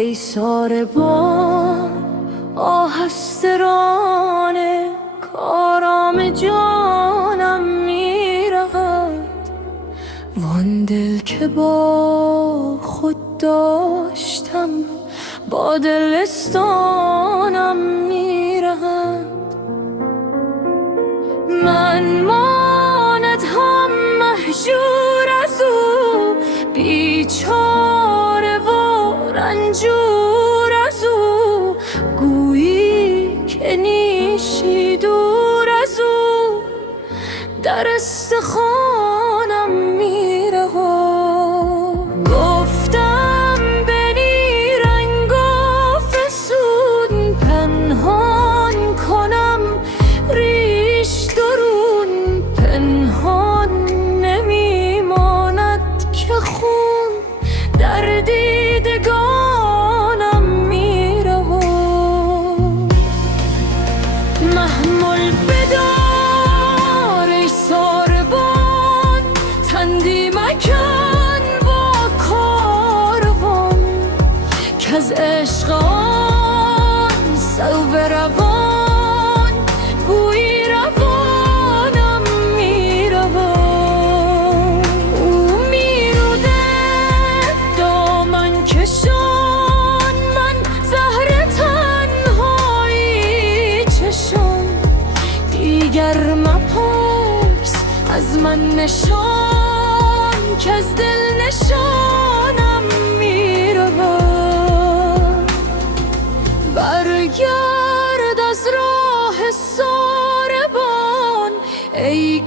ای ساربان آهسترانه کارام جانم میرهد، وان دل که با خود داشتم با دلستانم میرهد. من ماند هم مهجور از او، بیچاره و رنجور از او، گویی که نیشی دور از او در استخوانم میرهد. گفتم به نیرنگ و فسون پنهان کنم ریش درون، پنهان نمیماند که خون در دیدگانم میرهد. محمل بدار ای ساربان، تندی مکن با کاروان، کز عشق آن سلب روان گویی روانم میرود. او میروده دامن کشان، من زهر تنهایی چشان، دیگر مپرس از من نشان کز دل نشانم میرود. برگرد از راه ساربان ای